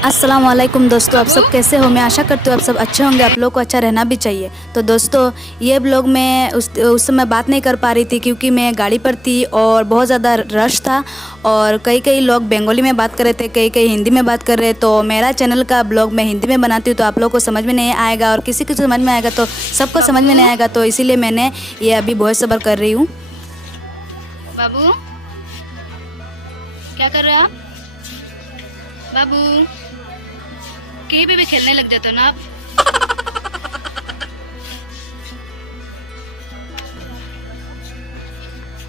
अस्सलाम वालेकुम दोस्तों, आप सब कैसे हो। मैं आशा करती हूँ आप सब अच्छे होंगे। आप लोग को अच्छा रहना भी चाहिए। तो दोस्तों, ये ब्लॉग मैं उस समय बात नहीं कर पा रही थी क्योंकि मैं गाड़ी पर थी और बहुत ज़्यादा रश था और कई कई लोग बंगाली में बात कर रहे थे, कई कई हिंदी में बात कर रहे। तो मेरा चैनल का ब्लॉग मैं हिंदी में बनाती हूँ तो आप लोग को समझ में नहीं आएगा और किसी को समझ में आएगा तो सबको समझ में नहीं आएगा। तो इसीलिए मैंने ये अभी वॉइस ओवर कर रही हूँ। बाबू क्या कर रहे हो आप? बाबू कहीं भी खेलने लग जाते हो ना आप।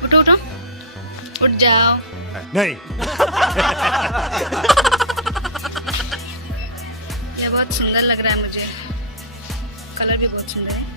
उठो उठो, उठ जाओ। नहीं। ये बहुत सुंदर लग रहा है मुझे, कलर भी बहुत सुंदर है।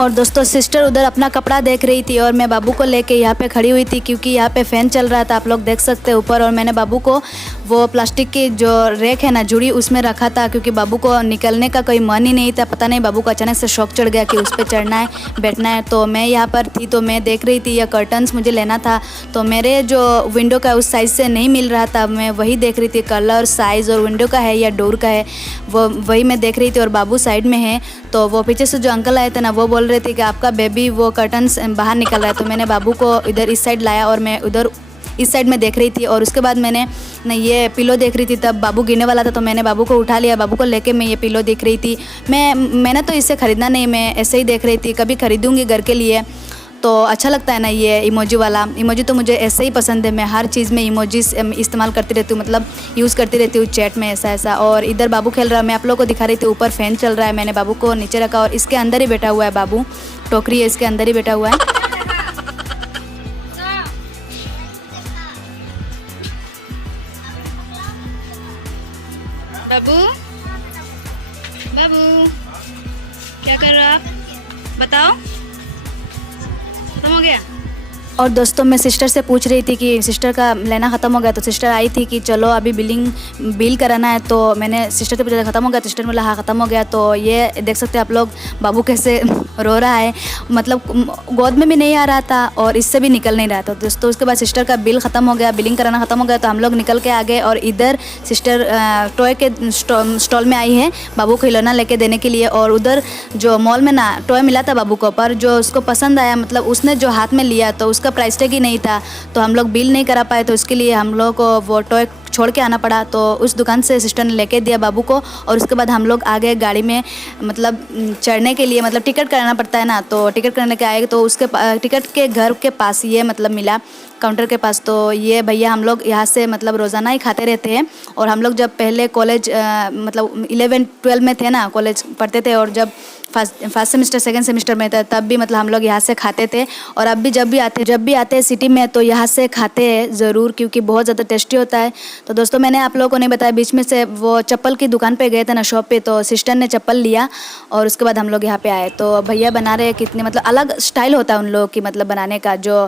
और दोस्तों, सिस्टर उधर अपना कपड़ा देख रही थी और मैं बाबू को लेके यहाँ पे खड़ी हुई थी क्योंकि यहाँ पे फ़ैन चल रहा था, आप लोग देख सकते हैं ऊपर। और मैंने बाबू को वो प्लास्टिक की जो रैक है ना, जुड़ी, उसमें रखा था क्योंकि बाबू को निकलने का कोई मन ही नहीं था। पता नहीं बाबू को अचानक से शौक चढ़ गया कि उस पर चढ़ना है, बैठना है। तो मैं यहाँ पर थी तो मैं देख रही थी, यह कर्टन्स मुझे लेना था तो मेरे जो विंडो का उस साइज़ से नहीं मिल रहा था। मैं वही देख रही थी, कलर साइज़ और विंडो का है या डोर का है, वो वही मैं देख रही थी। और बाबू साइड में है तो वो पीछे से जो अंकल आए थे ना, वो बोल रहे थे कि आपका बेबी वो कर्टन्स बाहर निकल रहा है। तो मैंने बाबू को इधर इस साइड लाया और मैं उधर इस साइड में देख रही थी। और उसके बाद मैंने ना ये पिलो देख रही थी, तब बाबू गिरने वाला था तो मैंने बाबू को उठा लिया। बाबू को लेके मैं ये पिलो देख रही थी। मैंने तो इसे ख़रीदना नहीं, मैं ऐसे ही देख रही थी, कभी ख़रीदूँगी घर के लिए। तो अच्छा लगता है ना ये इमोजी वाला। इमोजी तो मुझे ऐसे ही पसंद है, मैं हर चीज़ में इमोजी इस्तेमाल करती रहती हूँ, मतलब यूज़ करती रहती हूँ चैट में ऐसा ऐसा। और इधर बाबू खेल रहा है, मैं आप लोगों को दिखा रही थी, ऊपर फ़ैन चल रहा है। मैंने बाबू को नीचे रखा और इसके अंदर ही बैठा हुआ है बाबू, टोकरी है इसके अंदर ही बैठा हुआ है। बाबू बाबू क्या कर रहे हो आप? बताओ, खत्म हो गया? और दोस्तों, मैं सिस्टर से पूछ रही थी कि सिस्टर का लेना ख़त्म हो गया तो सिस्टर आई थी कि चलो अभी बिल कराना है। तो मैंने सिस्टर से पूछा ख़त्म हो गया, तो सिस्टर ने बोला हाँ ख़त्म हो गया। तो ये देख सकते हैं आप लोग, बाबू कैसे रो रहा है, मतलब गोद में भी नहीं आ रहा था और इससे भी निकल नहीं रहा था। दोस्तों, उसके बाद सिस्टर का बिल ख़त्म हो गया, बिलिंग कराना ख़त्म हो गया तो हम लोग निकल के आ गए। और इधर सिस्टर टॉय के स्टॉल में आई है बाबू को खिलौना लेके देने के लिए। और उधर जो मॉल में ना टॉय मिला था बाबू को, पर जो उसको पसंद आया, मतलब उसने जो हाथ में लिया तो उसका प्राइस टैग ही नहीं था, तो हम लोग बिल नहीं करा पाए। तो उसके लिए हम लोग को वो टॉय छोड़ के आना पड़ा। तो उस दुकान से सिस्टर ने लेके दिया बाबू को और उसके बाद हम लोग आ गए गाड़ी में, मतलब चढ़ने के लिए, मतलब टिकट कराना पड़ता है ना, तो टिकट कराने के आए तो उसके टिकट के घर के पास ये मतलब मिला, काउंटर के पास। तो ये भैया, हम लोग यहाँ से मतलब रोज़ाना ही खाते रहते हैं। और हम लोग जब पहले कॉलेज मतलब 11-12 में थे ना, कॉलेज पढ़ते थे, और जब फर्स्ट सेमेस्टर सेकंड सेमेस्टर में था तब भी मतलब हम लोग यहाँ से खाते थे। और अब भी जब भी आते हैं सिटी में तो यहाँ से खाते हैं ज़रूर क्योंकि बहुत ज़्यादा टेस्टी होता है। तो दोस्तों, मैंने आप लोगों को नहीं बताया, बीच में से वो चप्पल की दुकान पे गए थे ना, शॉप पे, तो सिस्टर ने चप्पल लिया और उसके बाद हम लोग यहाँ पे आए। तो भैया बना रहे, कितने मतलब अलग स्टाइल होता है उन लोगों की, मतलब बनाने का, जो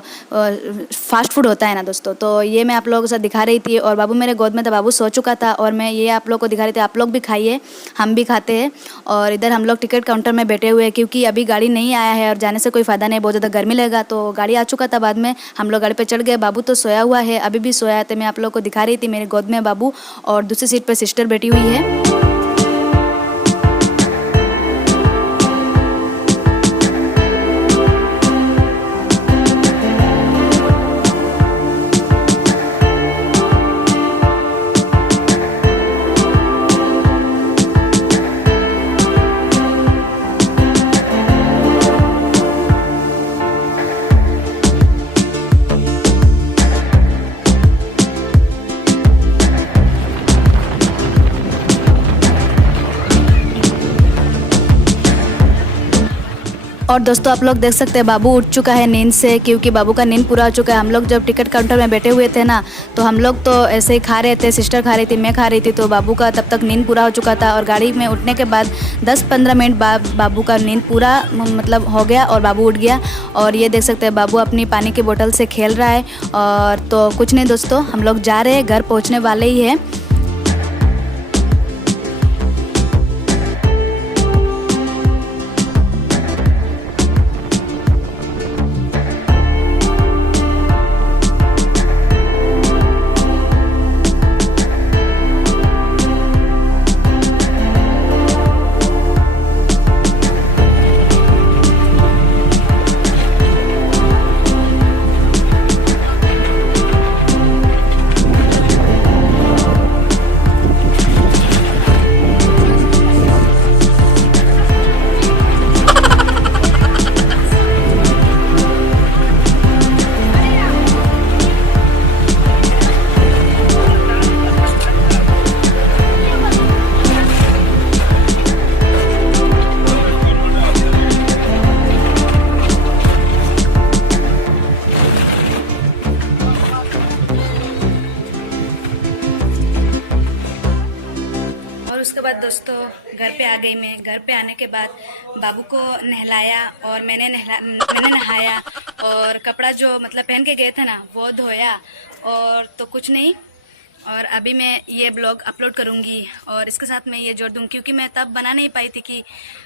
फास्ट फूड होता है ना दोस्तों। तो ये मैं आप लोगों के साथ दिखा रही थी और बाबू मेरे गोद में था, बाबू सो चुका था और मैं ये आप लोगों को दिखा रही थी। आप लोग भी खाइए, हम भी खाते हैं। और इधर हम लोग टिकट काउंटर में बैठे हुए हैं क्योंकि अभी गाड़ी नहीं आया है और जाने से कोई फ़ायदा नहीं, बहुत ज़्यादा गर्मी लगेगा। तो गाड़ी आ चुका था, बाद में हम लोग गाड़ी पे चढ़ गए। बाबू तो सोया हुआ है, अभी भी सोया है। तो मैं आप लोग को दिखा रही थी, मेरे गोद में बाबू और दूसरी सीट पर सिस्टर बैठी हुई है। और दोस्तों, आप लोग देख सकते हैं बाबू उठ चुका है नींद से क्योंकि बाबू का नींद पूरा हो चुका है। हम लोग जब टिकट काउंटर में बैठे हुए थे ना, तो हम लोग तो ऐसे ही खा रहे थे, सिस्टर खा रही थी, मैं खा रही थी, तो बाबू का तब तक नींद पूरा हो चुका था। और गाड़ी में उठने के बाद 10-15 मिनट बाद बाबू का नींद पूरा मतलब हो गया और बाबू उठ गया। और ये देख सकते हैं बाबू अपनी पानी की बोतल से खेल रहा है। और तो कुछ नहीं दोस्तों, हम लोग जा रहे हैं, घर पहुँचने वाले ही है। और उसके बाद दोस्तों घर पे आ गई मैं। घर पे आने के बाद बाबू को नहलाया और मैंने नहाया और कपड़ा जो मतलब पहन के गए थे ना वो धोया और तो कुछ नहीं। और अभी मैं ये ब्लॉग अपलोड करूँगी और इसके साथ मैं ये जोड़ दूँ क्योंकि मैं तब बना नहीं पाई थी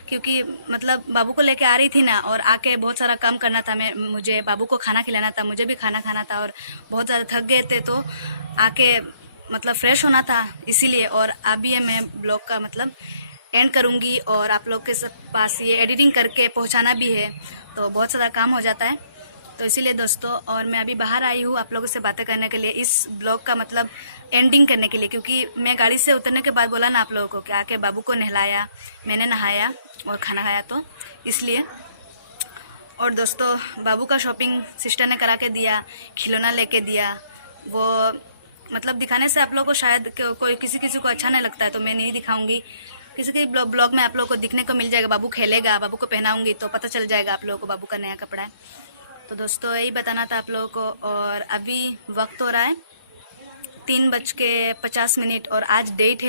क्योंकि मतलब बाबू को लेके आ रही थी ना और आके बहुत सारा काम करना था। मुझे बाबू को खाना खिलाना था, मुझे भी खाना खाना था और बहुत ज़्यादा थक गए थे तो आके मतलब फ्रेश होना था इसीलिए। और अभी ये मैं ब्लॉग का मतलब एंड करूँगी और आप लोग के सब पास ये एडिटिंग करके पहुँचाना भी है तो बहुत सारा काम हो जाता है तो इसीलिए दोस्तों। और मैं अभी बाहर आई हूँ आप लोगों से बातें करने के लिए, इस ब्लॉग का मतलब एंडिंग करने के लिए क्योंकि मैं गाड़ी से उतरने के बाद बोला ना आप लोगों को कि आके बाबू को नहलाया, मैंने नहाया और खाना खाया तो इसलिए। और दोस्तों बाबू का शॉपिंग सिस्टर ने करा के दिया, खिलौना लेके दिया। वो मतलब दिखाने से आप लोगों को शायद कोई किसी को अच्छा नहीं लगता है तो मैं नहीं दिखाऊंगी। किसी के ब्लॉग में आप लोगों को दिखने को मिल जाएगा, बाबू खेलेगा, बाबू को पहनाऊंगी तो पता चल जाएगा आप लोगों को बाबू का नया कपड़ा है। तो दोस्तों यही बताना था आप लोगों को। और अभी वक्त हो रहा है 3:50 और आज डेट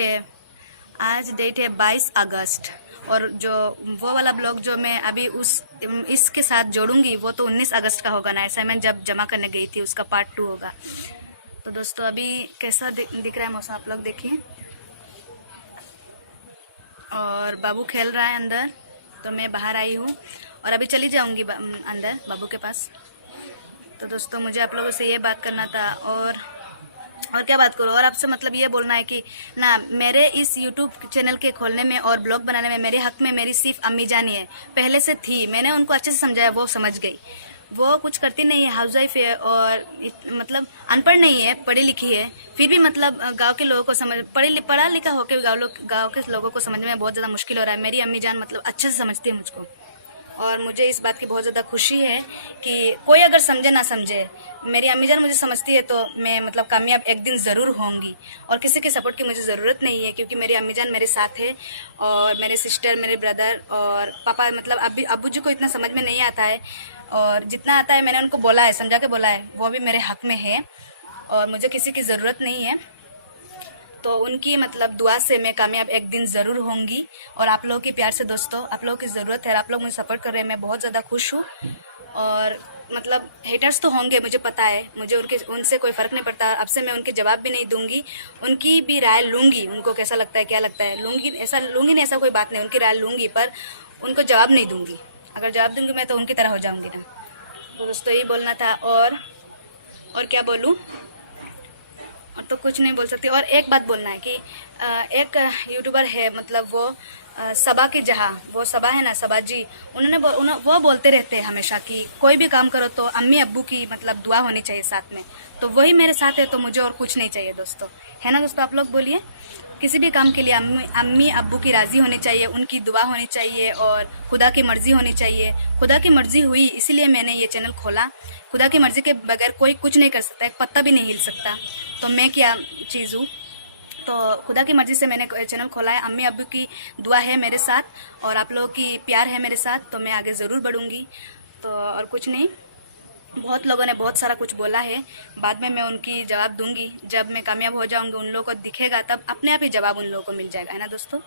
है 22 अगस्त। और जो वो वाला ब्लॉग जो मैं अभी इसके साथ जोड़ूंगी वो तो 19 अगस्त का होगा ना, असाइनमेंट जब जमा करने गई थी उसका पार्ट 2 होगा। तो दोस्तों अभी कैसा दिख रहा है मौसम आप लोग देखिए। और बाबू खेल रहा है अंदर तो मैं बाहर आई हूँ और अभी चली जाऊंगी अंदर बाबू के पास। तो दोस्तों मुझे आप लोगों से ये बात करना था और क्या बात करूँ और आपसे मतलब ये बोलना है कि ना मेरे इस YouTube चैनल के खोलने में और ब्लॉग बनाने में मेरे हक में मेरी सिर्फ अम्मी जान ही है। पहले से थी, मैंने उनको अच्छे से समझाया, वो समझ गई। वो कुछ करती नहीं है, हाउसवाइफ है और मतलब अनपढ़ नहीं है, पढ़ी लिखी है, फिर भी मतलब गांव के लोगों को पढ़ा लिखा होकर गांव के लोगों को समझने में बहुत ज़्यादा मुश्किल हो रहा है। मेरी अम्मी जान मतलब अच्छे से समझती है मुझको और मुझे इस बात की बहुत ज़्यादा खुशी है कि कोई अगर समझे ना समझे, मेरी अम्मी जान मुझे समझती है तो मैं मतलब कामयाब एक दिन ज़रूर होंगी। और किसी के सपोर्ट की मुझे ज़रूरत नहीं है क्योंकि मेरी अम्मी जान मेरे साथ है और मेरे सिस्टर, मेरे ब्रदर और पापा मतलब अब्बू जी को इतना समझ में नहीं आता है और जितना आता है मैंने उनको बोला है, समझा के बोला है, वो भी मेरे हक में है और मुझे किसी की ज़रूरत नहीं है। तो उनकी मतलब दुआ से मैं कामयाब एक दिन ज़रूर होंगी और आप लोगों के प्यार से दोस्तों, आप लोगों की ज़रूरत है, आप लोग मुझे सपोर्ट कर रहे हैं, मैं बहुत ज़्यादा खुश हूँ। और मतलब हेटर्स तो होंगे मुझे पता है, मुझे उनसे कोई फ़र्क नहीं पड़ता। अब से मैं उनके जवाब भी नहीं दूंगी, उनकी भी राय लूँगी, उनको कैसा लगता है क्या लगता है लूँगी नहीं, ऐसा कोई बात नहीं, उनकी राय लूँगी पर उनको जवाब नहीं दूँगी। अगर जवाब दूँगी मैं तो उनकी तरह हो जाऊँगी ना। तो दोस्तों यही बोलना था और क्या बोलूँ, और तो कुछ नहीं बोल सकती। और एक बात बोलना है कि एक यूट्यूबर है मतलब वो सबा की जहाँ, वो सबा है ना, सबा जी, वो बोलते रहते हैं हमेशा कि कोई भी काम करो तो अम्मी अब्बू की मतलब दुआ होनी चाहिए साथ में। तो वही मेरे साथ है तो मुझे और कुछ नहीं चाहिए दोस्तों, है ना दोस्तों। आप लोग बोलिए, किसी भी काम के लिए अम्मी अब्बू की राज़ी होनी चाहिए, उनकी दुआ होनी चाहिए और खुदा की मर्ज़ी होनी चाहिए। खुदा की मर्ज़ी हुई इसीलिए मैंने ये चैनल खोला। खुदा की मर्ज़ी के बगैर कोई कुछ नहीं कर सकता, एक पत्ता भी नहीं हिल सकता, तो मैं क्या चीज़ हूँ। तो खुदा की मर्ज़ी से मैंने चैनल खोला है। अम्मी अब्बू की दुआ है मेरे साथ और आप लोगों की प्यार है मेरे साथ, तो मैं आगे ज़रूर बढ़ूँगी। तो और कुछ नहीं, बहुत लोगों ने बहुत सारा कुछ बोला है, बाद में मैं उनकी जवाब दूंगी। जब मैं कामयाब हो जाऊंगी, उन लोगों को दिखेगा, तब अपने आप ही जवाब उन लोगों को मिल जाएगा, है ना दोस्तों।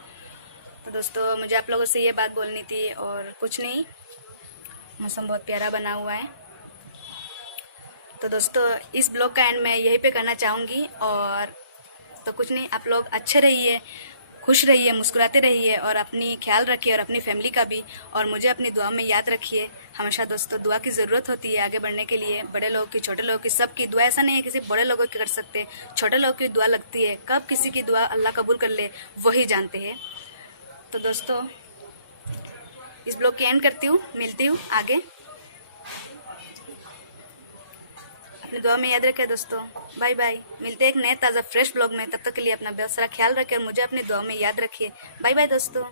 तो दोस्तों मुझे आप लोगों से ये बात बोलनी थी और कुछ नहीं। मौसम बहुत प्यारा बना हुआ है। तो दोस्तों इस ब्लॉग का एंड मैं यहीं पे करना चाहूँगी और तो कुछ नहीं, आप लोग अच्छे रहिए, खुश रहिए, मुस्कुराते रहिए और अपनी ख्याल रखिए और अपनी फैमिली का भी, और मुझे अपनी दुआ में याद रखिए हमेशा दोस्तों। दुआ की ज़रूरत होती है आगे बढ़ने के लिए, बड़े लोगों की, छोटे लोगों की, सबकी दुआ। ऐसा नहीं है किसी बड़े लोगों की कर सकते, छोटे लोगों की दुआ लगती है। कब किसी की दुआ अल्लाह कबूल कर ले वही जानते हैं। तो दोस्तों इस ब्लॉग की एंड करती हूँ, मिलती हूँ आगे। अपनी दुआ में याद रखें दोस्तों। बाय बाय, मिलते हैं एक नए ताज़ा फ्रेश ब्लॉग में। तब तक के लिए अपना बहुत सारा ख्याल रखें और मुझे अपनी दुआ में याद रखिए। बाय बाय दोस्तों।